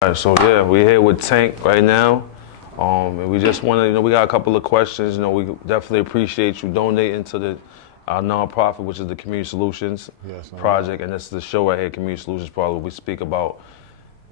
All right, so yeah, we're here with Tank right now. And we just want to, we got a couple of questions. We definitely appreciate you donating to the our nonprofit, which is the Community Solutions Yes, no Project, and this is the show right here, Community Solutions Project. Where we speak about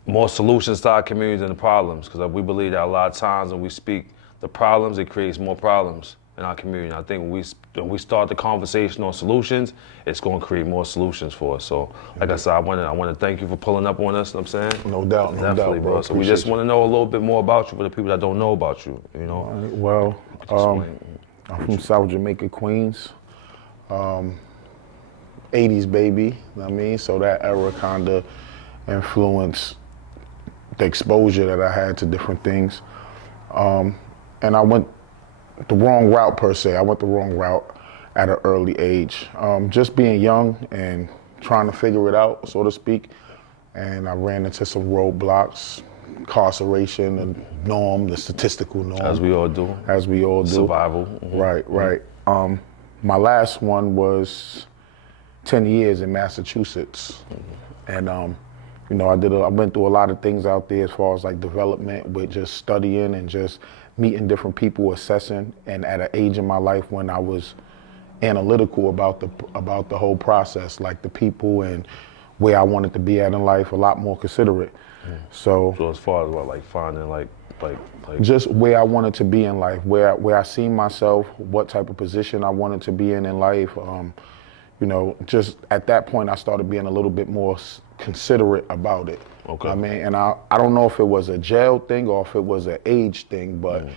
more solutions to our communities than the problems, because we believe that a lot of times when we speak the problems, it creates more problems in our community. And I think when we start the conversation on solutions, it's going to create more solutions for us. So, like I said, I want to thank you for pulling up on us. You know what I'm saying, No doubt, no definitely, doubt, bro. So we just want to know a little bit more about you for the people that don't know about you. All right, well, I'm from South Jamaica, Queens. 80s baby, you know what I mean? So that era kind of influenced the exposure that I had to different things. And I went the wrong route per se. I went the wrong route at an early age. Just being young and trying to figure it out, so to speak. And I ran into some roadblocks, incarceration, and norm, the statistical norm. As we all do. As we all do. Survival. Right. My last one was 10 years in Massachusetts. And I went through a lot of things out there as far as like development with just studying and just meeting different people, assessing, and at an age in my life when I was analytical about the whole process, like the people and where I wanted to be at in life, a lot more considerate. So as far as what, like finding like just where I wanted to be in life, where I seen myself, what type of position I wanted to be in life. Just at that point, I started being a little bit more considerate about it. Okay. I mean, and I don't know if it was a jail thing or if it was an age thing, but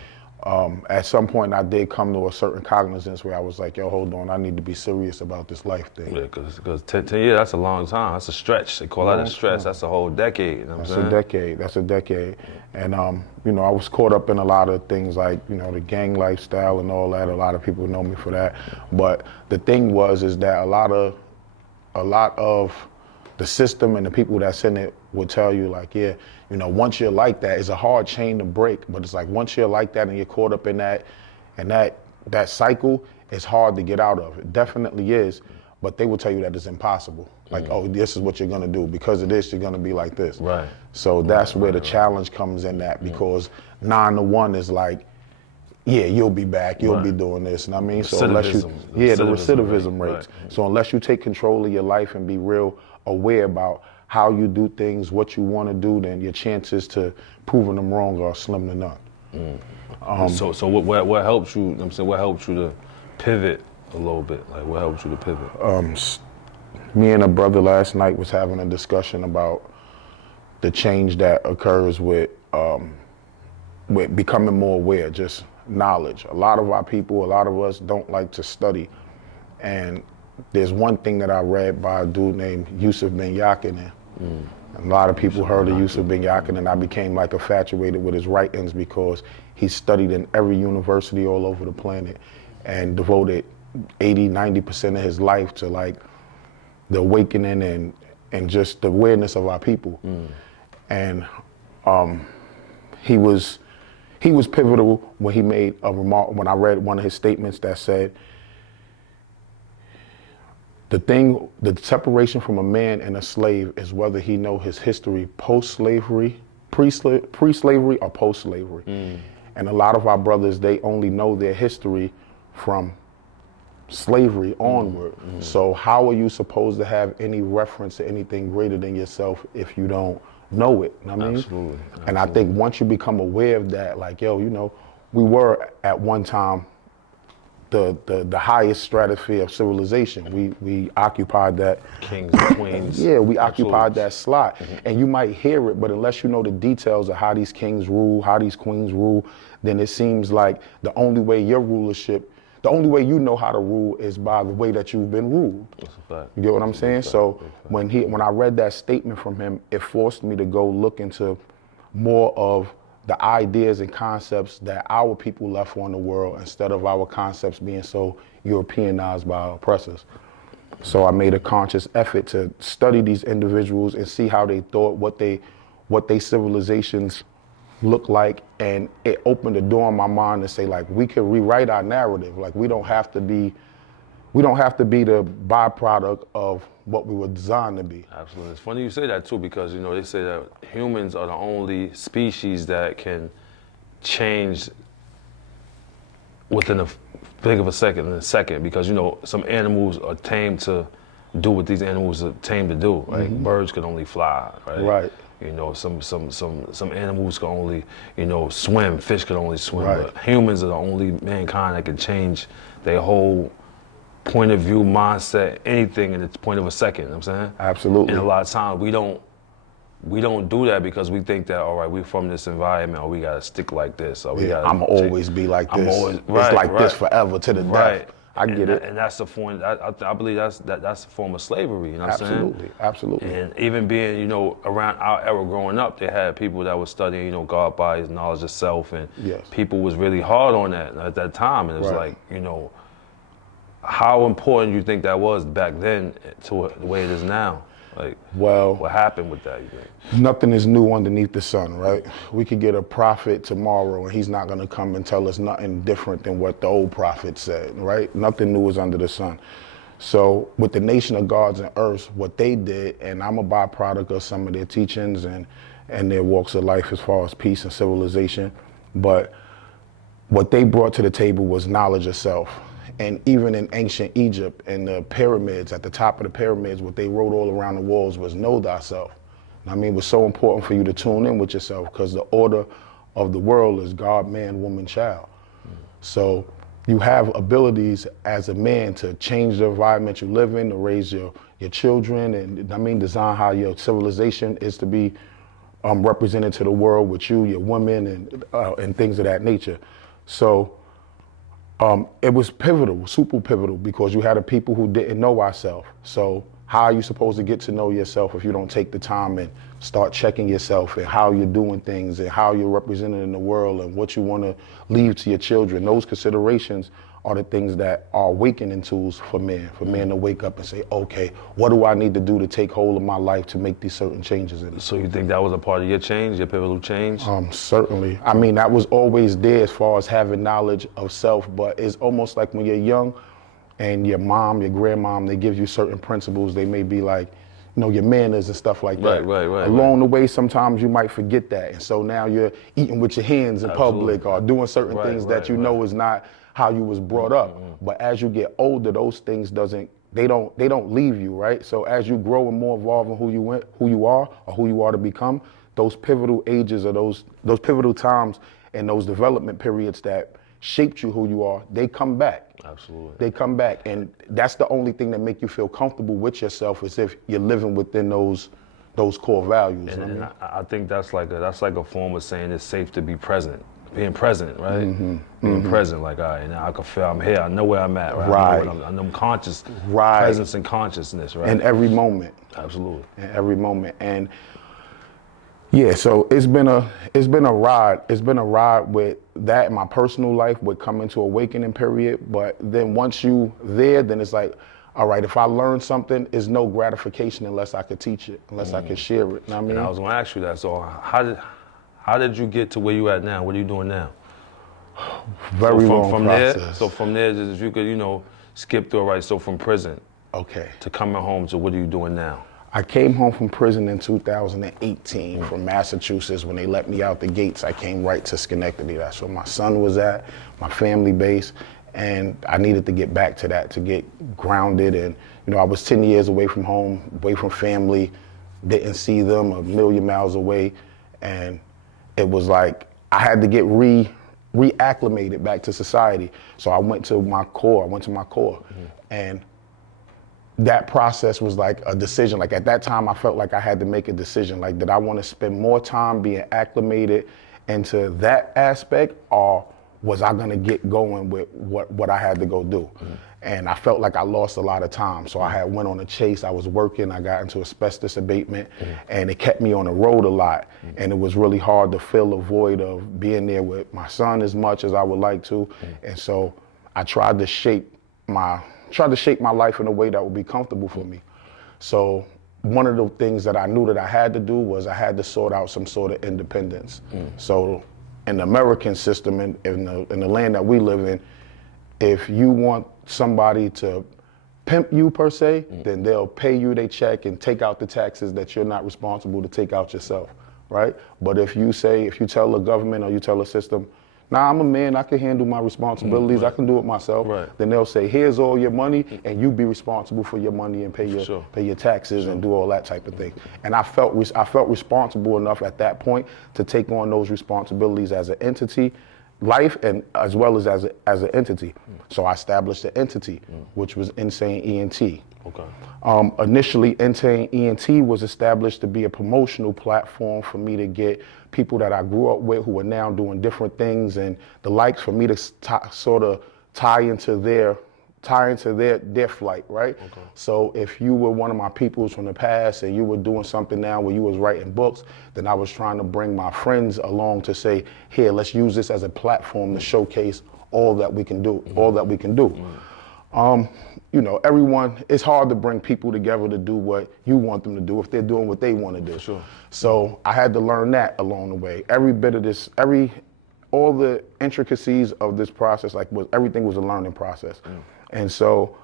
at some point I did come to a certain cognizance where I was like, yo, hold on, I need to be serious about this life thing. Yeah, because 10 years, that's a long time. That's a stretch. They call that a stretch. That's a whole decade. You know what I'm saying? That's a decade. And, I was caught up in a lot of things like, the gang lifestyle and all that. A lot of people know me for that. But the thing is that a lot of the system and the people that's in it will tell you like, yeah, once you're like that, it's a hard chain to break. But it's like once you're like that and you're caught up in that, and that cycle, it's hard to get out of. It definitely is. But they will tell you that it's impossible. Like, oh, this is what you're gonna do. Because of this, you're gonna be like this. Right. So that's where the challenge comes in that, because 9 to 1 is like, yeah, you'll be back, you'll be doing this. And I mean, so unless you, the recidivism rates. Right. So unless you take control of your life and be real aware about how you do things, what you want to do, then your chances to proving them wrong are slim to none. So what helped you? I'm saying, what helped you to pivot a little bit? Like, what helped you to pivot? Me and a brother last night was having a discussion about the change that occurs with becoming more aware, just knowledge. A lot of our people, a lot of us don't like to study. And there's one thing that I read by a dude named Yusuf Ben Yakinen. A lot of people heard of Yusuf Ben Yakinen, and I became like infatuated with his writings because he studied in every university all over the planet and devoted 80-90% of his life to like the awakening and just the awareness of our people. And he was pivotal when he made a remark, when I read one of his statements that said, the separation from a man and a slave is whether he know his history post-slavery, pre-slavery or post-slavery. And a lot of our brothers, they only know their history from slavery onward. So how are you supposed to have any reference to anything greater than yourself if you don't know it? You know what I mean? Absolutely. And I think once you become aware of that, like, yo, we were at one time the highest stratosphere of civilization. We occupied that. Kings and queens. Yeah, we occupied that slot. And you might hear it, but unless you know the details of how these kings rule, how these queens rule, then it seems like the only way your rulership, the only way you know how to rule is by the way that you've been ruled. That's a fact. You get what I'm saying? So when I read that statement from him, it forced me to go look into more of the ideas and concepts that our people left on the world instead of our concepts being so Europeanized by our oppressors. So I made a conscious effort to study these individuals and see how they thought, what they civilizations look like, and it opened the door in my mind to say, like, we could rewrite our narrative. Like, we don't have to be the byproduct of what we were designed to be. Absolutely. It's funny you say that too, because you know they say that humans are the only species that can change within a blink of a second, in a second, because you know some animals are tamed to do what these animals are tamed to do. Like birds can only fly, right? Right. You know, some animals can only, you know, swim. Fish can only swim. Right. But humans are the only mankind that can change their whole point of view, mindset, anything in the point of a second. You know what I'm saying? Absolutely. And a lot of times we don't do that because we think that, all right, we're from this environment, or we gotta stick like this, or we gotta. I'm always be like this. It's like this forever to the death. I get it. And that's the form. I believe that's a form of slavery. You know what I'm saying? Absolutely, absolutely. And even being, you know, around our era growing up, they had people that were studying, you know, God by His knowledge of self, and Yes. people was really hard on that at that time. And it was Right. like, you know, how important you think that was back then to the way it is now? Like, Well, what happened with that, you think? nothing is new underneath the sun, right? We could get a prophet tomorrow and he's not going to come and tell us nothing different than what the old prophet said, right? Nothing new is under the sun. So with the nation of gods and earths, what they did, and I'm a byproduct of some of their teachings and their walks of life as far as peace and civilization, but what they brought to the table was knowledge of self. And even in ancient Egypt, in the pyramids, at the top of the pyramids, what they wrote all around the walls was know thyself. I mean, it was so important for you to tune in with yourself, because the order of the world is God, man, woman, child. So you have abilities as a man to change the environment you live in, to raise your children, and I mean, design how your civilization is to be represented to the world with you, your women, and things of that nature. So it was pivotal, super pivotal, because you had a people who didn't know ourselves. So how are you supposed to get to know yourself if you don't take the time and start checking yourself and how you're doing things and how you're represented in the world and what you want to leave to your children? Those considerations are the things that are awakening tools for men to wake up and say, okay, what do I need to do to take hold of my life to make these certain changes in it? So you think that was a part of your change, your pivotal change? Certainly. I mean, that was always there as far as having knowledge of self, but it's almost like when you're young and your mom, your grandmom, they give you certain principles. They may be like, you know, your manners and stuff like that. Right. Along the way, sometimes you might forget that. And so now you're eating with your hands in public or doing certain things that you know is not how you was brought up. But as you get older, those things they don't leave you, right? So as you grow and more evolve in who you are or who you are to become, those pivotal ages or those pivotal times and those development periods that shaped you who you are, they come back. Absolutely. They come back, and that's the only thing that make you feel comfortable with yourself, is if you're living within those core values. And I think that's like a form of saying it's safe to be present. Being present, right? Being present, like, all right, now I can feel I'm here. I know where I'm at, right? I know I'm conscious. Right. Presence and consciousness, right? In every moment. Absolutely. In every moment. And yeah, so it's been a ride. It's been a ride with that in my personal life, with coming to awakening period. But then once you there, then it's like, all right, if I learn something, it's no gratification unless I could teach it, unless I could share it. You know what I mean? And I was gonna ask you that. So how did you get to where you at now? What are you doing now? Very long from process. there. So from there, just if you could, you know, skip through, right? So from prison, okay, to coming home to what are you doing now? I came home from prison in 2018 from Massachusetts. When they let me out the gates, I came right to Schenectady. That's where my son was at, my family base, and I needed to get back to that, to get grounded. And you know, I was 10 years away from home, away from family, didn't see them, a million miles away, and it was like I had to get reacclimated back to society. So I went to my core, and that process was like a decision. Like at that time, I felt like I had to make a decision. Like, did I want to spend more time being acclimated into that aspect, or was I gonna get going with what I had to go do? And I felt like I lost a lot of time. So I had went on a chase, I was working, I got into asbestos abatement, and it kept me on the road a lot. And it was really hard to fill a void of being there with my son as much as I would like to. And so I tried to shape my life in a way that would be comfortable for me. So one of the things that I knew that I had to do was I had to sort out some sort of independence. So in the American system, in the land that we live in, if you want somebody to pimp you per se, then they'll pay you their check and take out the taxes that you're not responsible to take out yourself, right? But if you tell the government or you tell the system, nah, I'm a man, I can handle my responsibilities, I can do it myself, then they'll say, here's all your money, and you be responsible for your money and pay your taxes and do all that type of thing. And I felt responsible enough at that point to take on those responsibilities as an entity, life, and as well as an entity. So I established an entity, which was Insane ENT. Okay. Initially, Insane ENT was established to be a promotional platform for me to get people that I grew up with who are now doing different things and the likes, for me to sort of tie into their flight, right? Okay. So if you were one of my peoples from the past and you were doing something now where you was writing books, then I was trying to bring my friends along to say, here, let's use this as a platform to showcase all that we can do, You know, it's hard to bring people together to do what you want them to do if they're doing what they want to do. Sure. So I had to learn that along the way. Every bit of this, all the intricacies of this process, everything was a learning process. And so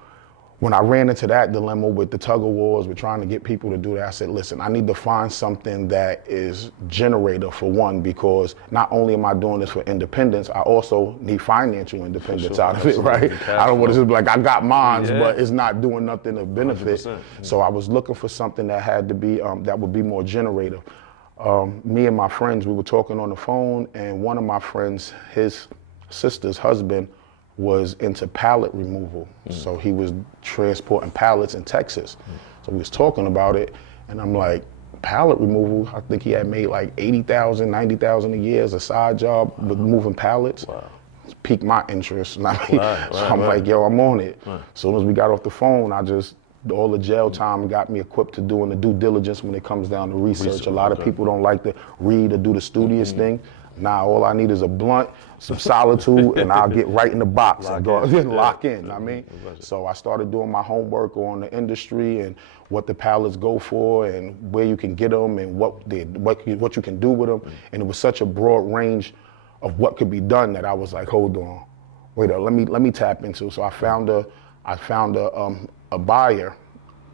when I ran into that dilemma with the tug of wars, with trying to get people to do that, I said, listen, I need to find something that is generator for one, because not only am I doing this for independence, I also need financial independence out of it, right? I don't want to just be like, I got mines, but it's not doing nothing of benefit. 100%. So I was looking for something that had to be, that would be more generative. Me and my friends, we were talking on the phone, and one of my friends, his sister's husband, was into pallet removal. So he was transporting pallets in Texas. So we was talking about it, and I'm like, pallet removal, I think he had made like 80,000, 90,000 a year as a side job with moving pallets. Wow. Piqued my interest. So I'm like, yo, I'm on it. As soon as we got off the phone, all the jail time got me equipped to doing the due diligence when it comes down to research. A lot of people don't like to read or do the studious thing. Now all I need is a blunt, some solitude, and I'll get right in the box and go lock in. I mean, so I started doing my homework on the industry and what the pallets go for and where you can get them and what you can do with them. And it was such a broad range of what could be done that I was like, hold on, wait, let me tap into. So I found a buyer,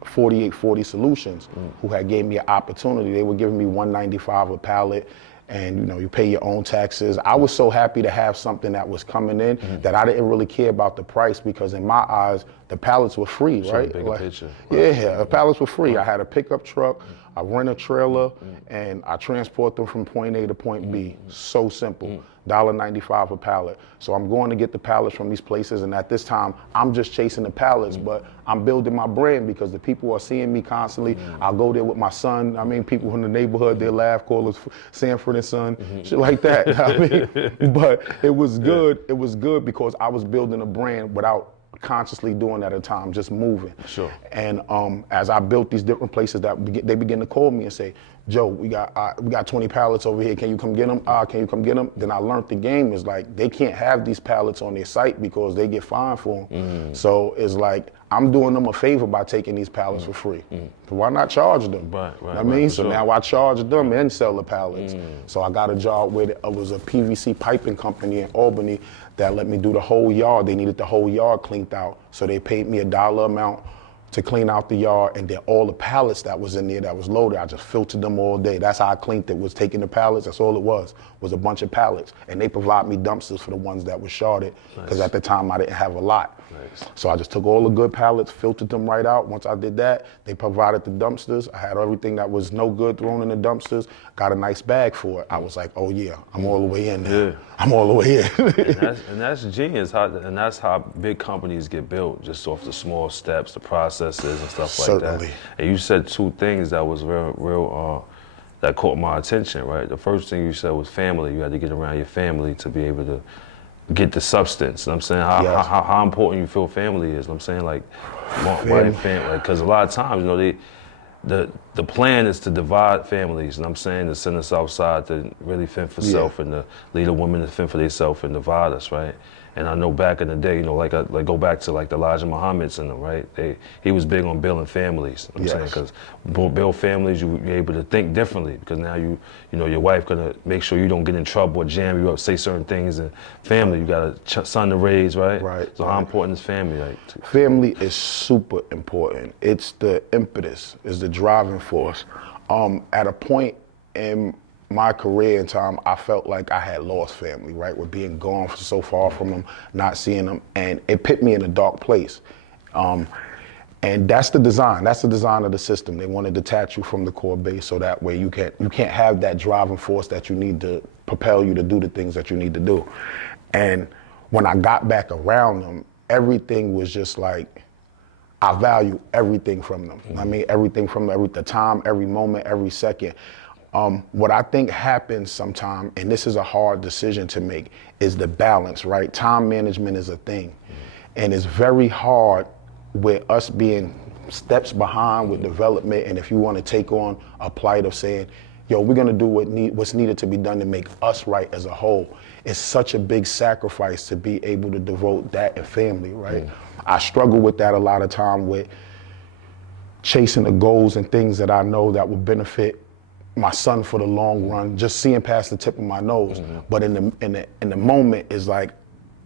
4840 Solutions, who had gave me an opportunity. They were giving me $195 a pallet. And you know, you pay your own taxes. I was so happy to have something that was coming in that I didn't really care about the price, because in my eyes, the pallets were free, right? Bigger picture. Yeah, the pallets were free. I had a pickup truck, I rent a trailer, and I transport them from point A to point B. So simple. $1.95 a pallet. So I'm going to get the pallets from these places, and at this time, I'm just chasing the pallets, but I'm building my brand because the people are seeing me constantly. I'll go there with my son. I mean, people in the neighborhood, they laugh, call us Sanford and Son, shit like that. I mean, but it was good. It was good because I was building a brand without consciously doing at a time, just moving. Sure. And as I built these different places, they begin to call me and say, Joe, we got 20 pallets over here. Can you come get them? Can you come get them? Then I learned the game is like they can't have these pallets on their site because they get fined for them. So it's like I'm doing them a favor by taking these pallets for free. Why not charge them? So now I charge them and sell the pallets. So I got a job where it was a PVC piping company in Albany that let me do the whole yard. They needed the whole yard cleaned out. So they paid me $1 amount to clean out the yard, and then all the pallets that was in there that was loaded, I just filtered them all day. That's how I cleaned it, was taking the pallets, that's all it was a bunch of pallets. And they provide me dumpsters for the ones that were shorted, because at the time I didn't have a lot. So I just took all the good pallets, filtered them right out. Once I did that, they provided the dumpsters. I had everything that was no good thrown in the dumpsters, got a nice bag for it. I was like, oh yeah, I'm all the way in there. Yeah. I'm all the way in. and that's genius, and that's how big companies get built, just off the small steps, the processes and stuff Certainly. like that. And you said two things that was real that caught my attention, right? The first thing you said was family. You had to get around your family to be able to get the substance. You know what I'm saying? How important you feel family is. You know what I'm saying? Like, wife, family. Because a lot of times, you know, the plan is to divide families, and I'm saying to send us outside to really fend for self and to lead the women to fend for themselves and divide us, right? And I know back in the day, like go back to like the Elijah Muhammad's and them, right? He was big on building families. I'm saying because build families, you're able to think differently because now you know your wife gonna make sure you don't get in trouble or jam you up, say certain things. And family, you got a son to raise, right? Right. So how important is family? Family is super important. It's the impetus, is the driving force. At a point in my career and time, I felt like I had lost family, right? With being gone so far from them, not seeing them, and it put me in a dark place. And that's the design. That's the design of the system. They want to detach you from the core base so that way you can't have that driving force that you need to propel you to do the things that you need to do. And when I got back around them, everything was just like, I value everything from them. I mean, everything from the time, every moment, every second. What I think happens sometimes, and this is a hard decision to make, is the balance, right? Time management is a thing. And it's very hard with us being steps behind with development, and if you want to take on a plight of saying, yo, we're gonna do what's needed to be done to make us right as a whole. It's such a big sacrifice to be able to devote that and family, right? I struggle with that a lot of time with chasing the goals and things that I know that will benefit my son for the long run, just seeing past the tip of my nose. But in the moment is like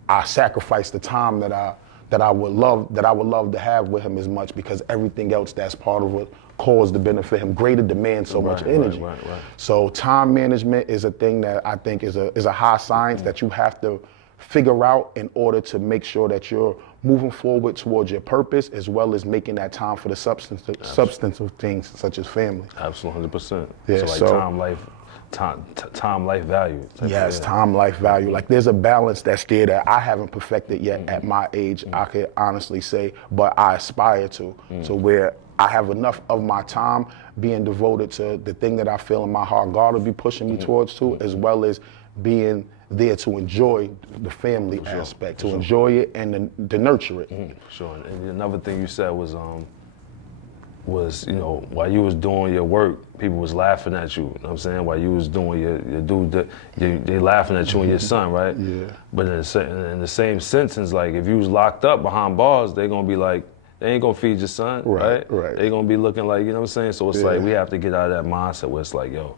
I sacrifice the time that I would love to have with him as much because everything else that's part of it cause to benefit him greater demands so much energy. Right. So time management is a thing that I think is a high science that you have to figure out in order to make sure that you're moving forward towards your purpose as well as making that time for the substantive things such as family. Absolutely, 100%. Yeah, so like time, life value. Yes, time, life value. Like there's a balance that's there that I haven't perfected yet at my age, I could honestly say, but I aspire to where I have enough of my time being devoted to the thing that I feel in my heart God will be pushing me towards too, as well as being there to enjoy the family aspect, to enjoy it and to nurture it. For sure. And another thing you said was while you was doing your work, people was laughing at you. You know what I'm saying? While you was doing they laughing at you and your son, right? Yeah. But in the same sentence, like if you was locked up behind bars, they gonna be like, they ain't gonna feed your son, right? They gonna be looking like, you know what I'm saying? So it's like we have to get out of that mindset where it's like, yo,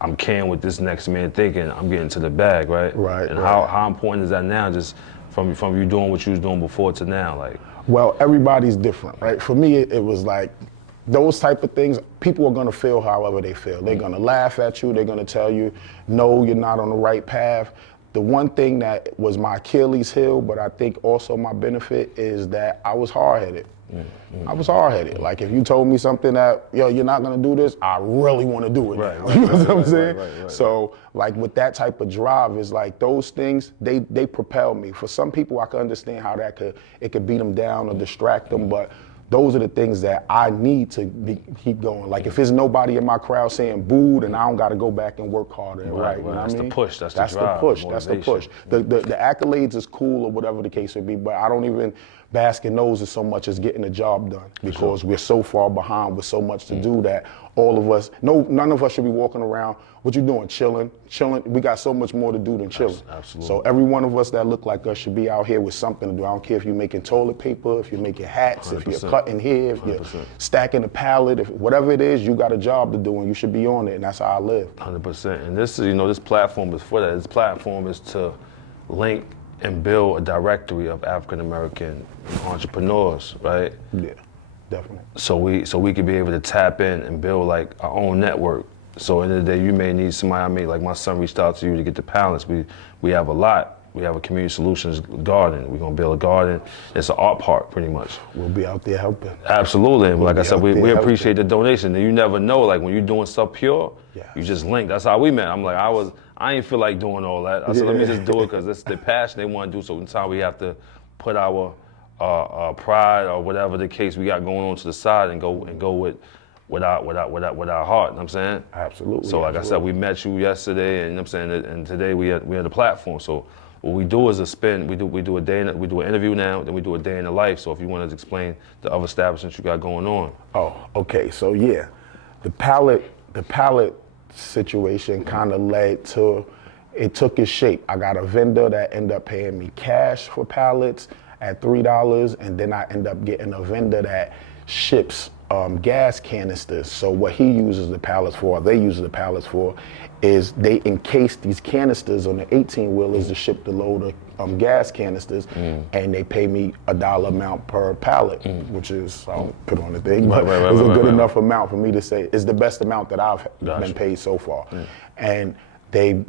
I'm caring what this next man thinking, I'm getting to the bag, right? And how important is that now, just from you doing what you was doing before to now, like? Well, everybody's different, right? For me, it was like, those type of things, people are gonna feel however they feel. They're gonna laugh at you, they're gonna tell you, no, you're not on the right path. The one thing that was my Achilles heel, but I think also my benefit, is that I was hard-headed. I was hard-headed. Like if you told me something that, yo, you're not gonna do this, I really wanna do it now. You know what I'm saying? So like with that type of drive, is like those things, they propel me. For some people, I can understand how it could beat them down or distract them, but those are the things that I need to keep going. Like if there's nobody in my crowd saying boo, then I don't got to go back and work harder. Right. You know That's the push. That's the drive. That's the push. The accolades is cool or whatever the case would be, but I don't even bask in those as so much as getting the job done because we're so far behind with so much to do that all of us, none of us should be walking around, what you doing, chilling? We got so much more to do than chilling. Absolutely. So every one of us that look like us should be out here with something to do. I don't care if you're making toilet paper, if you're making hats, 100%. if you're cutting hair, if you're 100%. stacking a pallet, if whatever it is, you got a job to do and you should be on it, and that's how I live. 100%. And this is, this platform is for that. This platform is to link and build a directory of African American entrepreneurs, right? Yeah, definitely. So we could be able to tap in and build like our own network. So in the day you may need somebody, like my son reached out to you to get the pallets. We have a lot. We have a community solutions garden. We're gonna build a garden. It's an art park pretty much. We'll be out there helping. Absolutely. And like I said, we appreciate the donation. And you never know, like when you're doing stuff pure, you just link. That's how we met. I'm like, I ain't feel like doing all that. I said, let me just do it because it's the passion they want to do. So sometimes we have to put our pride or whatever the case we got going on to the side and go with our heart. You know what I'm saying? Absolutely. So like I said, we met you yesterday, and you know what I'm saying, and today we had a platform. So what we do is a spin. We do an interview now, then we do a day in the life. So if you want to explain the other establishments you got going on. Oh, okay. So yeah. The pallet situation kind of led to, it took its shape. I got a vendor that ended up paying me cash for pallets at $3, and then I end up getting a vendor that ships gas canisters. So what he uses the pallets for, they use the pallets for, is they encase these canisters on the 18-wheelers to ship the load of gas canisters, and they pay me $1 amount per pallet, which is, I don't put on the thing, but it's a good enough amount for me to say it's the best amount that I've been paid so far. And they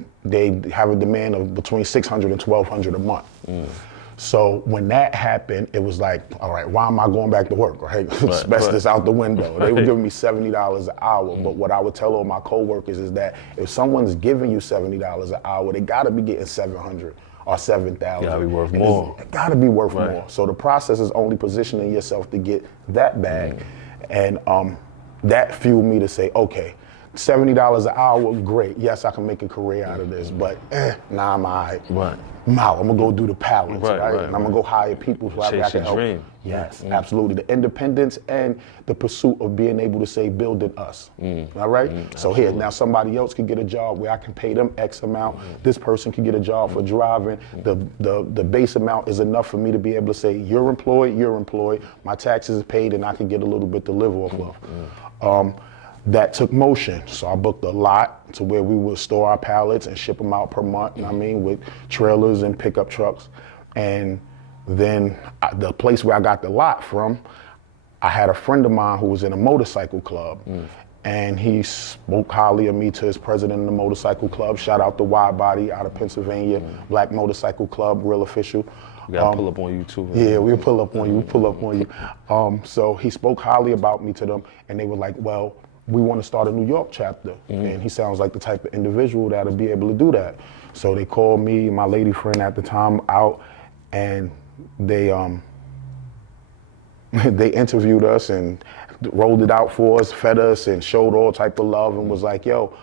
have a demand of between $600 and $1,200 a month. So when that happened, it was like, all right, why am I going back to work? Right? Asbestos out the window. They were giving me $70 an hour, but what I would tell all my coworkers is that if someone's giving you $70 an hour, they gotta be getting $700 or $7,000. Gotta be worth more. It gotta be worth more. So the process is only positioning yourself to get that bag. And that fueled me to say, okay, $70 an hour, great. Yes, I can make a career out of this, but nah, I'm all right. I'm out. I'm gonna go do the pallets, right? And I'm gonna go hire people so I can help. Dream. Yes, absolutely. The independence and the pursuit of being able to say, building us. All right? So here, now somebody else could get a job where I can pay them X amount. This person could get a job for driving. The base amount is enough for me to be able to say, you're employed, my taxes are paid, and I can get a little bit to live off of. That took motion. So I booked a lot to where we would store our pallets and ship them out per month, with trailers and pickup trucks. And then the place where I got the lot from, I had a friend of mine who was in a motorcycle club. And he spoke highly of me to his president of the motorcycle club. Shout out to Wide Body out of Pennsylvania, Black Motorcycle Club, real official. We gotta pull up on you too. Yeah, we'll pull up on you. So he spoke highly about me to them, and they were like, well, we want to start a New York chapter. And he sounds like the type of individual that'll be able to do that. So they called me, my lady friend at the time, out, and they they interviewed us and rolled it out for us, fed us, and showed all type of love, and was like, yo,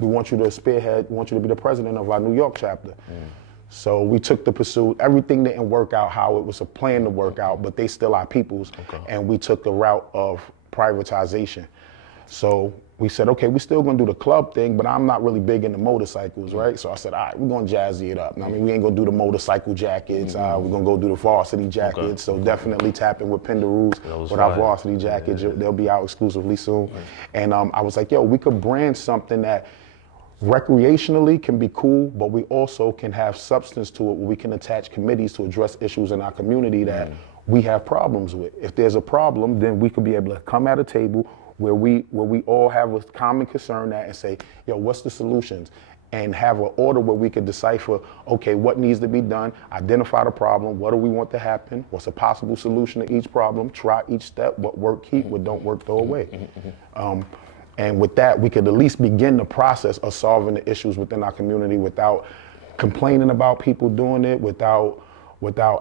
we want you to spearhead, we want you to be the president of our New York chapter. So we took the pursuit. Everything didn't work out how it was a plan to work out, but they still our peoples. And we took the route of privatization. So we said, okay, we're still gonna do the club thing, but I'm not really big into motorcycles, right? So I said, all right, we're gonna jazzy it up. I mean, we ain't gonna do the motorcycle jackets. We're gonna go do the varsity jackets. So definitely tap in with Pender with our varsity jackets. They'll be out exclusively soon. And I was like, yo, we could brand something that recreationally can be cool, but we also can have substance to it where we can attach committees to address issues in our community that we have problems with. If there's a problem, then we could be able to come at a table where we all have a common concern at and say, yo, what's the solutions? And have an order where we can decipher, okay, what needs to be done, identify the problem, what do we want to happen, what's a possible solution to each problem, try each step, what work, keep, what don't work, throw away. And with that, we could at least begin the process of solving the issues within our community without complaining about people doing it, without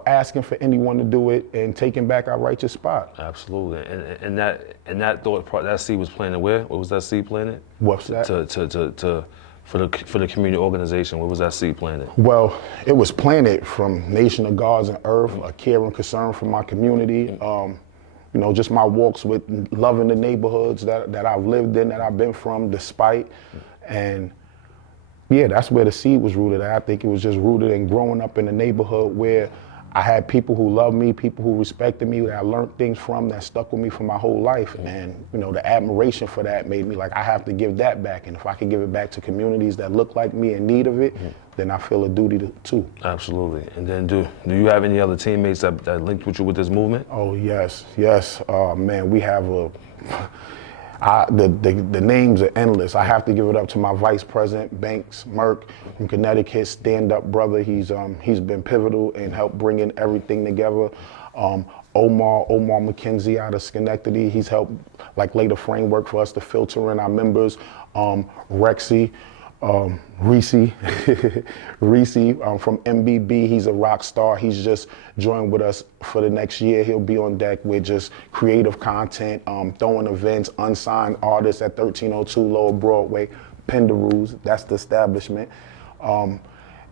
asking for anyone to do it, and taking back our righteous spot. Absolutely, and that thought part, that seed was planted where? What was that seed planted? What's that? For the community organization, where was that seed planted? Well, it was planted from Nation of Gods and Earth, a care and concern for my community. Just my walks with loving the neighborhoods that I've lived in, that I've been from, despite, and yeah, that's where the seed was rooted at. I think it was just rooted in growing up in a neighborhood where I had people who loved me, people who respected me, that I learned things from, that stuck with me for my whole life. And, the admiration for that made me like, I have to give that back. And if I can give it back to communities that look like me in need of it, then I feel a duty to. Absolutely. And then do you have any other teammates that linked with you with this movement? Oh, yes. Man, we have the names are endless. I have to give it up to my vice president, Banks Merck from Connecticut, stand-up brother. He's been pivotal and helped bringing everything together. Omar McKenzie out of Schenectady, he's helped lay the framework for us to filter in our members. Rexy, Reese from MBB, he's a rock star. He's just joined with us for the next year. He'll be on deck with just creative content, throwing events, unsigned artists at 1302 Lower Broadway, Pender, that's the establishment.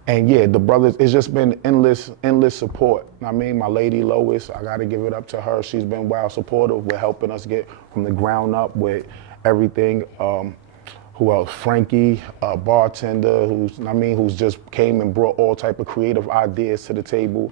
And yeah, the brothers, it's just been endless support. I mean, my lady Lois, I gotta give it up to her. She's been wild supportive with helping us get from the ground up with everything. Who else? Frankie, bartender, who's just came and brought all type of creative ideas to the table.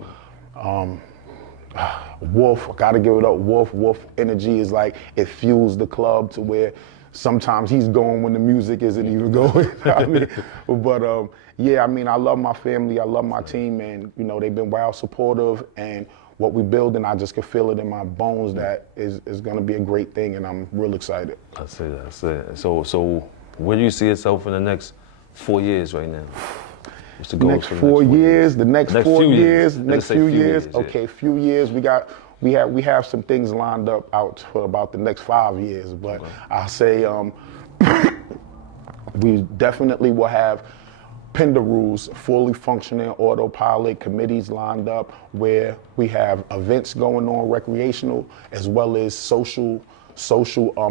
Wolf, I gotta give it up. Wolf energy is like, it fuels the club to where sometimes he's going when the music isn't even going. You know what I mean? But yeah, I mean, I love my family, I love my team, and they've been wild supportive. And what we building, I just can feel it in my bones that is gonna be a great thing, and I'm real excited. That's it. So where do you see yourself in the next 4 years right now? What's the goals Next for the 4 next 4 years, the next 4 few years, Let's next say few years. yeah. Okay, few years. We have some things lined up out for about the next 5 years, but I'll say we definitely will have Pender rules, fully functioning autopilot committees lined up where we have events going on, recreational as well as social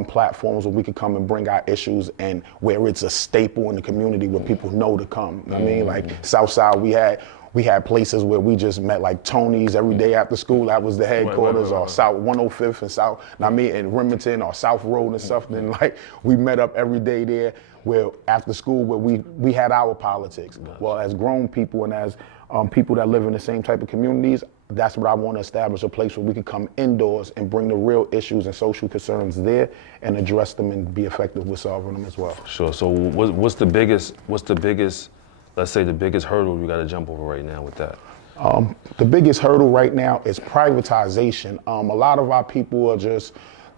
platforms where we can come and bring our issues, and where it's a staple in the community where people know to come. I mean, like Southside, we had places where we just met, like Tony's every day after school. That was the headquarters, or South 105th and South, in Remington or South Road and stuff. Then like we met up every day there, where after school, where we had our politics. Well, as grown people and as people that live in the same type of communities, that's what I want to establish, a place where we can come indoors and bring the real issues and social concerns there and address them and be effective with solving them as well. Sure. So what's the biggest, let's say the biggest hurdle you got to jump over right now with that? The biggest hurdle right now is privatization. A lot of our people are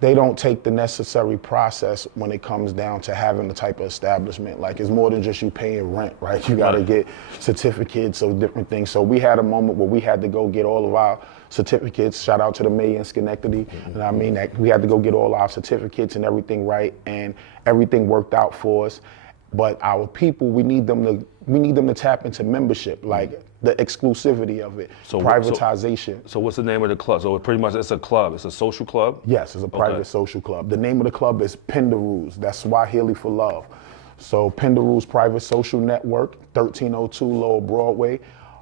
they don't take the necessary process when it comes down to having the type of establishment. Like, it's more than just you paying rent, right? You got to get certificates of different things. So we had a moment where we had to go get all of our certificates. Shout out to the mayor in Schenectady. And I mean, that we had to go get all our certificates and everything right, and everything worked out for us. But our people, we need them to tap into membership, like the exclusivity of it, privatization. So what's the name of the club? So pretty much it's a club, it's a social club? Yes, it's a private social club. The name of the club is Pender Rules. That's Swahili for love. So Pender Rules Private Social Network, 1302 Lower Broadway.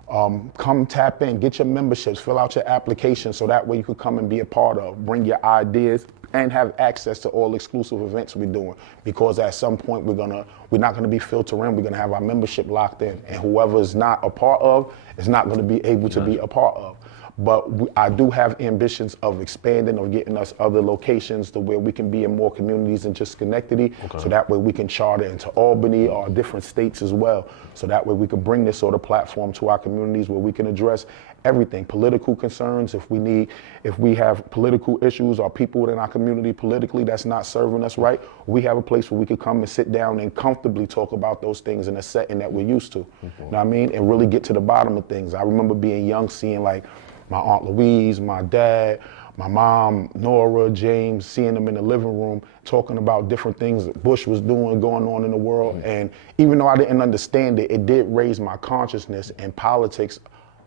Come tap in, get your memberships, fill out your application, so that way you can come and be a part of, bring your ideas, and have access to all exclusive events we're doing. Because at some point we're not gonna be filtering, we're gonna have our membership locked in, and whoever is not a part of is not gonna be able to be a part of. But I do have ambitions of expanding or getting us other locations to where we can be in more communities than just Schenectady. So that way we can charter into Albany or different states as well. So that way we can bring this sort of platform to our communities where we can address everything, political concerns. If we have political issues or people in our community politically that's not serving us right, we have a place where we can come and sit down and comfortably talk about those things in a setting that we're used to. You know what I mean? And really get to the bottom of things. I remember being young, seeing like my Aunt Louise, my dad, my mom, Nora, James, seeing them in the living room talking about different things that Bush was doing, going on in the world. And even though I didn't understand it, it did raise my consciousness, and politics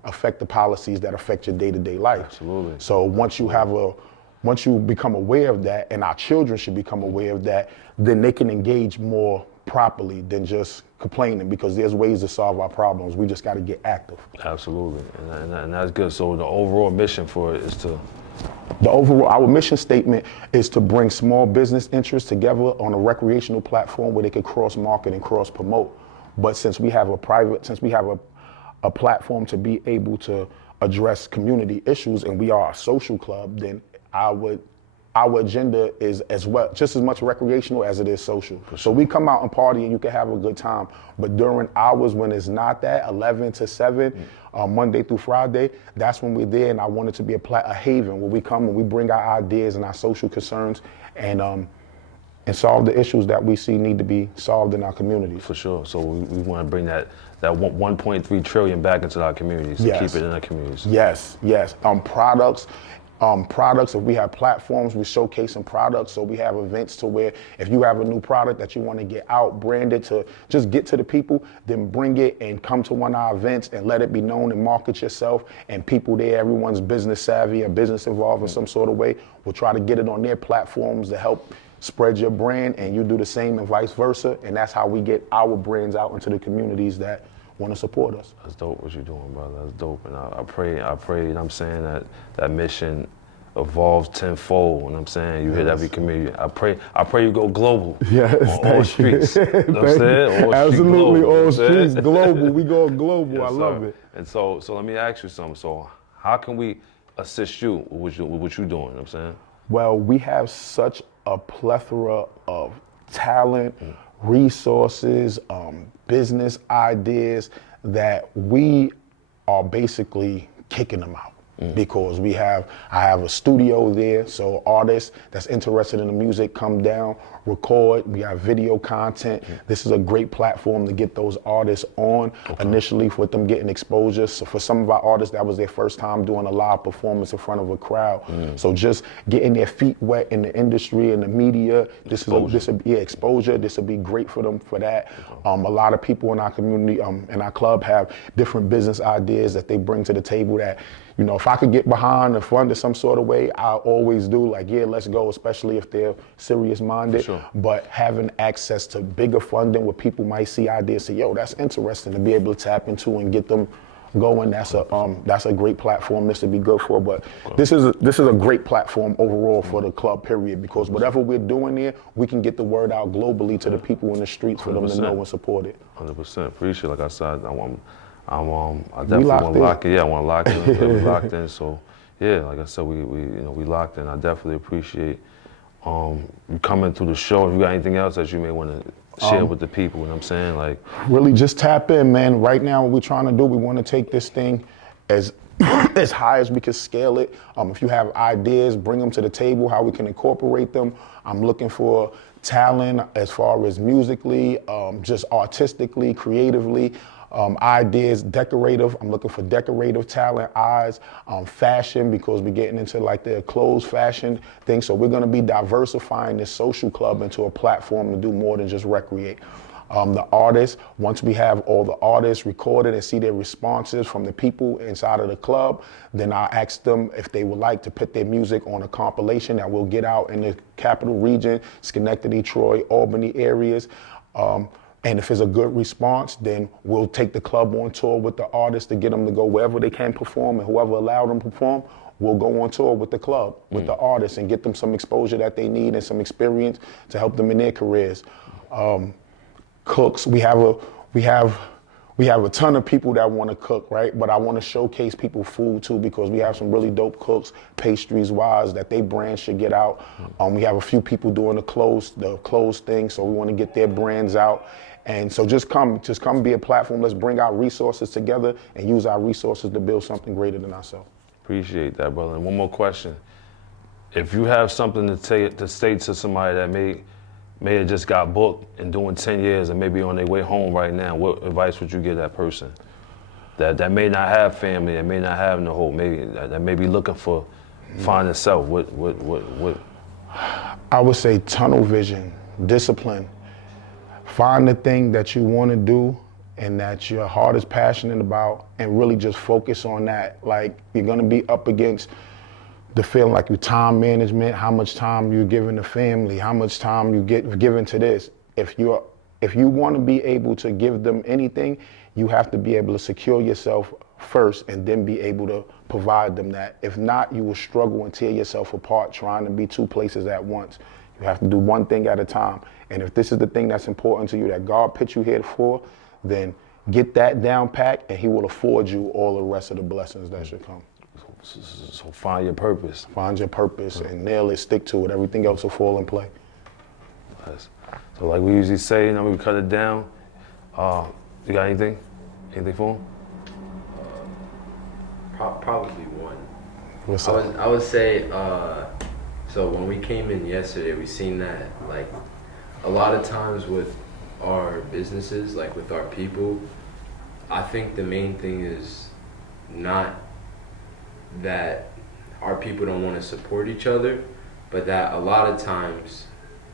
affect the policies that affect your day-to-day life. Absolutely. So once you become aware of that, and our children should become aware of that, then they can engage more properly than just complaining, because there's ways to solve our problems. We just got to get active. Absolutely, and that's good. So the overall mission for it is to... Our mission statement is to bring small business interests together on a recreational platform where they can cross-market and cross-promote. But since we have a platform to be able to address community issues, and we are a social club, then our agenda is as well, just as much recreational as it is social. So we come out and party and you can have a good time, but during hours when it's not that, 11 to 7, Monday through Friday, that's when we're there. And I want it to be a haven where we come and we bring our ideas and our social concerns and solve the issues that we see need to be solved in our communities. For sure. So we want to bring that 1.3 trillion back into our communities, to keep it in our communities. Yes. Products, if we have platforms, we showcase some products. So we have events to where if you have a new product that you want to get out, brand it to just get to the people, then bring it and come to one of our events and let it be known and market yourself. And people there, everyone's business savvy or business involved in some sort of way, will try to get it on their platforms to help spread your brand, and you do the same and vice versa. And that's how we get our brands out into the communities that want to support us. That's dope what you're doing, brother. That's dope. And I pray, you know what I'm saying, that mission evolves tenfold. You know what I'm saying? You hit every community. I pray you go global. Yes, on all thank you. streets. You know what I'm Thank saying? you. All Absolutely, street global, you know what all I'm saying? streets global. We go global. Yes, I love sir. it. And so let me ask you something. So how can we assist you with what you're doing? You know what I'm saying? Well, we have such a plethora of talent, resources, business ideas that we are basically kicking them out. Because I have a studio there, so artists that's interested in the music come down, record. We have video content. This is a great platform to get those artists on initially, for them getting exposure. So for some of our artists, that was their first time doing a live performance in front of a crowd. So just getting their feet wet in the industry and the media. This will be exposure. This will be great for them for that. A lot of people in our community, in our club, have different business ideas that they bring to the table that, you know, if I could get behind and fund in some sort of way, I always do. Like, yeah, let's go, especially if they're serious-minded. Sure. But having access to bigger funding where people might see ideas, say, yo, that's interesting to be able to tap into and get them going. That's a great platform this to be good for. But this is a great platform overall for the club, period, because whatever we're doing there, we can get the word out globally to the people in the streets for them to know and support it. 100%. Appreciate it. Like I said, I definitely want to lock in. Yeah, I want to lock in. We locked in. So yeah, like I said, we locked in. I definitely appreciate you coming to the show. If you got anything else that you may want to share with the people, you know what I'm saying? Like, really just tap in, man. Right now, what we're trying to do, we want to take this thing as as high as we can scale it. If you have ideas, bring them to the table, how we can incorporate them. I'm looking for talent as far as musically, just artistically, creatively. Ideas, decorative. I'm looking for decorative talent, eyes, fashion, because we're getting into like the clothes fashion thing. So we're going to be diversifying this social club into a platform to do more than just recreate. The artists, once we have all the artists recorded and see their responses from the people inside of the club, then I'll ask them if they would like to put their music on a compilation that we'll get out in the capital region, Schenectady, Troy, Albany areas. And if it's a good response, then we'll take the club on tour with the artists to get them to go wherever they can perform, and whoever allowed them to perform, we'll go on tour with the club, with the artists, and get them some exposure that they need and some experience to help them in their careers. Cooks, we have a ton of people that want to cook, right? But I want to showcase people food too, because we have some really dope cooks, pastries wise, that they brand should get out. We have a few people doing the clothes thing, so we want to get their brands out. And so just come be a platform. Let's bring our resources together and use our resources to build something greater than ourselves. appreciate that, brother. And one more question. If you have something to say to somebody that may have just got booked and doing 10 years and maybe on their way home right now, what advice would you give that person? That may not have family, that may not have no hope, maybe that may be looking for finding self. What? I would say tunnel vision, discipline. Find the thing that you want to do and that your heart is passionate about, and really just focus on that. Like, you're gonna be up against the feeling like your time management, how much time you're giving the family, how much time you get given to this. If you want to be able to give them anything, you have to be able to secure yourself first and then be able to provide them that. If not, you will struggle and tear yourself apart trying to be two places at once. You have to do one thing at a time. And if this is the thing that's important to you, that God put you here for, then get that down pat, and he will afford you all the rest of the blessings that should come. So find your purpose. Find your purpose and nail it, stick to it. Everything else will fall in play. So like we usually say, you know, we cut it down. You got anything? Anything for him? Probably one. What's up? I would say, so when we came in yesterday, we seen that, like, a lot of times with our businesses, like with our people, I think the main thing is not that our people don't want to support each other, but that a lot of times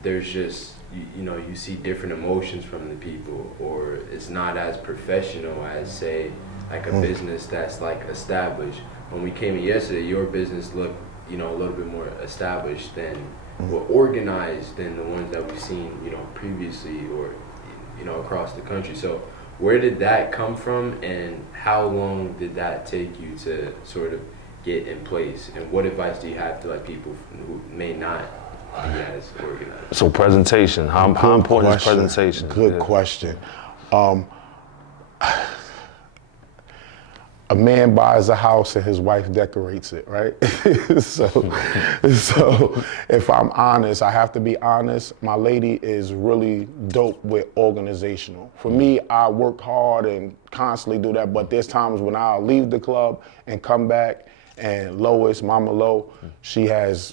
there's just, you know, you see different emotions from the people, or it's not as professional as, say, like a business that's like established. When we came in yesterday, your business looked, you know, a little bit more established than, or organized than the ones that we've seen, you know, previously, or, you know, across the country. So where did that come from, and how long did that take you to sort of get in place? And what advice do you have to like people who may not be as organized? So presentation, how important is presentation? Good question. A man buys a house and his wife decorates it, right? so if I'm honest, I have to be honest, my lady is really dope with organizational. For me, I work hard and constantly do that, but there's times when I'll leave the club and come back, and Lois, Mama Lo, she has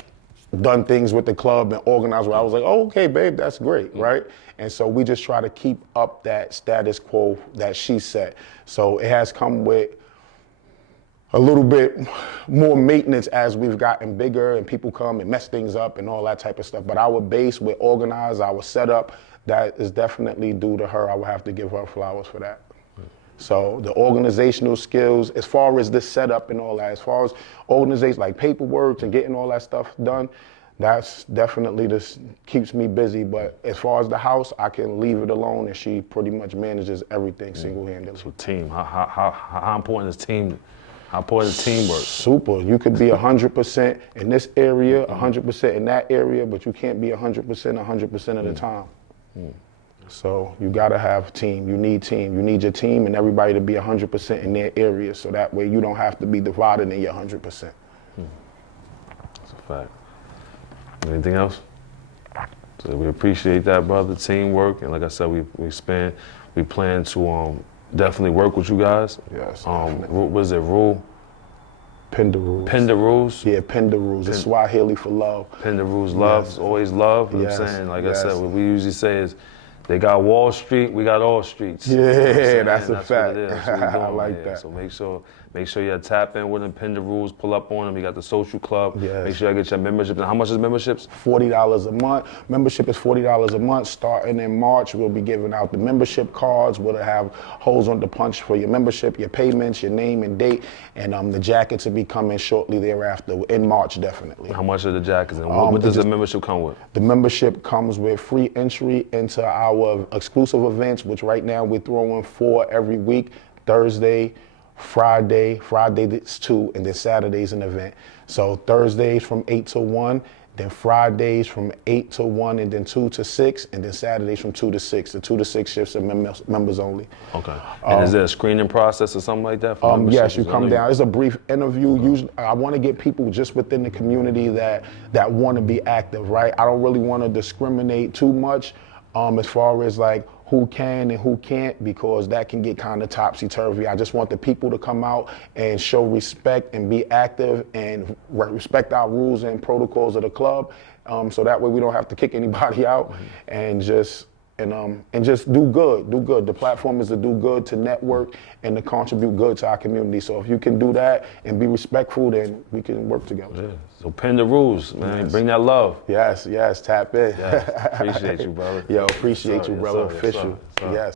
done things with the club and organized where I was like, oh, okay, babe, that's great, right? And so we just try to keep up that status quo that she set. So it has come with a little bit more maintenance as we've gotten bigger and people come and mess things up and all that type of stuff. But our base, we're organized, our setup, that is definitely due to her. I would have to give her flowers for that. So the organizational skills, as far as the setup and all that, as far as organization, like paperwork and getting all that stuff done, that's definitely just keeps me busy. But as far as the house, I can leave it alone and she pretty much manages everything single-handedly. So team, how important is team? How important is teamwork? Super. You could be 100% in this area, 100% in that area, but you can't be 100% of the time. So you gotta have team. You need team. You need your team and everybody to be 100% in their area, so that way you don't have to be divided in your 100%. That's a fact. Anything else? So we appreciate that, brother. Teamwork, and like I said, we plan to definitely work with you guys. Yes. What is it? Pender rules. Pender rules. Yeah, Pender rules. It's Swahili for love. Pender rules. Love. Yes. Always love. You know what I'm saying? Like I said, what we usually say is, they got Wall Street, we got all streets. Yeah, you know what I'm saying? that's a fact. What it is. That's what we I doing like here. that. So make sure you tap in with them, Pender rules, pull up on them. You got the social club. Yes. Make sure you get your membership. And how much is memberships? $40 a month. Membership is $40 a month. Starting in March, we'll be giving out the membership cards. We'll have holes on the punch for your membership, your payments, your name and date, and the jackets will be coming shortly thereafter, in March definitely. How much are the jackets? And what does the membership come with? The membership comes with free entry into our exclusive events, which right now we're throwing 4 every week. Thursday, Friday it's 2, and then Saturday's an event. So Thursdays from 8 to 1, then Fridays from 8 to 1, and then 2 to 6, and then Saturdays from 2 to 6. The 2 to 6 shifts are members only. Okay. And is there a screening process or something like that for membership? Yes, you come down. It's a brief interview. Usually, I want to get people just within the community that want to be active, right? I don't really want to discriminate too much as far as like who can and who can't, because that can get kind of topsy-turvy. I just want the people to come out and show respect and be active and respect our rules and protocols of the club, so that way we don't have to kick anybody out, and just do good. The platform is to do good, to network, and to contribute good to our community. So if you can do that and be respectful, then we can work together. Yeah. So Pend the rules, man. Yes. Bring that love. Yes, tap in. Yes. Appreciate you, brother. Yo, appreciate you, brother. Official. Yes.